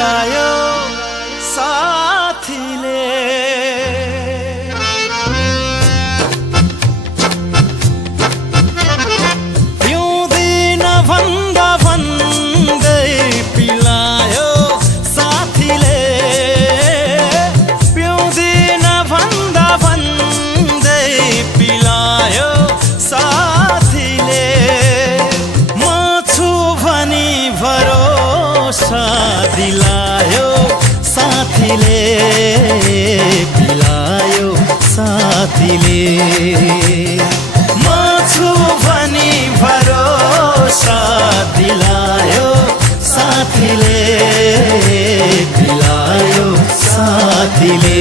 पिलायो साथीले पिउँदिन भन्दा भन्दै पिलायो साथीले पिउँदिन भन्दा भन्दै पिलायो साथीले म छु भनी भरोसा दिलायो साथीले पिलायो साथीले म छु भनी भरोसा दिलायो साथीले पिलायो साथीले